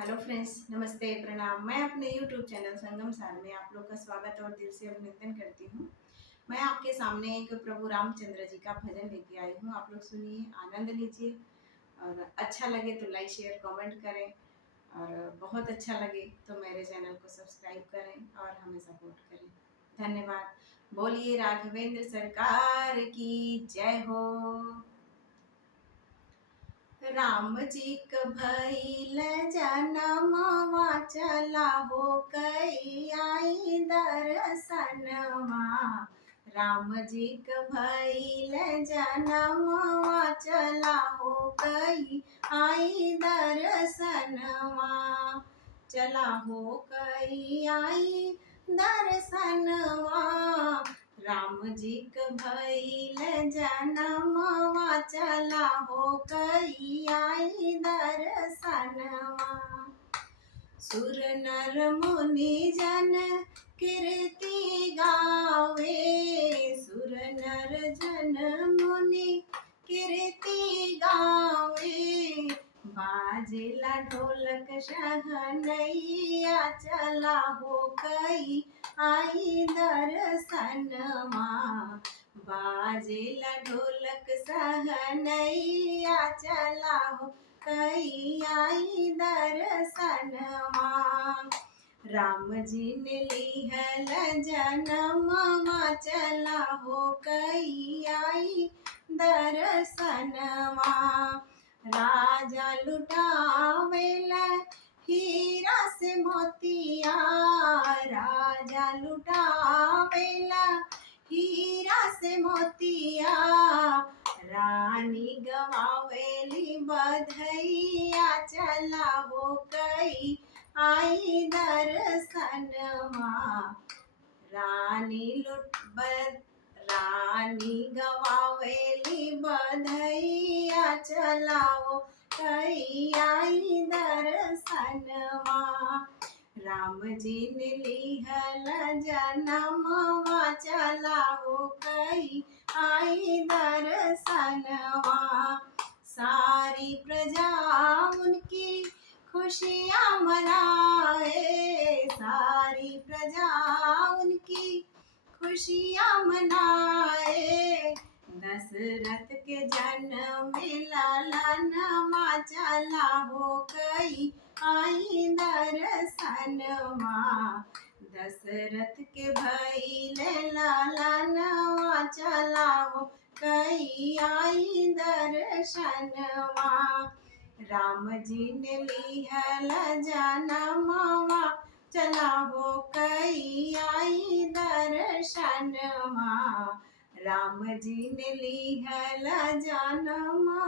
Hello friends, नमस्ते, प्रणाम। मैं अपने यूट्यूब चैनल संगम सार में आप लोग का स्वागत और दिल से अभिनंदन करती हूँ। मैं आपके सामने एक प्रभु रामचंद्र जी का भजन लेके आई हूँ। आप लोग सुनिए, आनंद लीजिए और अच्छा लगे तो लाइक शेयर कमेंट करें और बहुत अच्छा लगे तो मेरे चैनल को सब्सक्राइब करें और हमें सपोर्ट करें। धन्यवाद। बोलिए राघवेंद्र सरकार की जय हो। राम जी क भइल जनमवा चला हो कई आई दर्शनवा। राम जी क भइल जनमवा चला हो कई आई दर्शनवा। चला हो कई आई दर्शनवा। राम जी क भइल जनमवा चला हो कई आई दर्शनवा। सुर नर मुनि जन कीर्ति गावे। सुर नर जन मुनि कीर्ति गावे। बाजेला ढोलक शहनैया चला हो कई आई दर्शनवा। बाजेला ढोलक सहनैया चला हो कई आई दर्शनवा। राम जी ने लिहल जनमवा चला हो कई आई दर्शनवा। राजा लुटावेला हीरा से मोतिया। राजा लुटावेला हीरा से मोतिया। रानी गवावेली बधैया चला हो कई आई दर्शनवा। रानी गवावेली बधैया चलाओ कई आई दर्शनवा। राम जी ने लिहल जनमवा चला हो कई आई दर्शनवा। सारी प्रजा उनकी खुशियाँ मनाए। सारी प्रजा उनकी खुशियाँ मनाए। दशरथ के जन्म में लालनवा चला हो कई आई दर्शनवा। दशरथ के भइल लालनवा चला हो कई आई दर्शनवा। राम जी ने लिहल जनमवा चला हो कई आई दर्शनवा। राम जी ने लिहल जनमवा।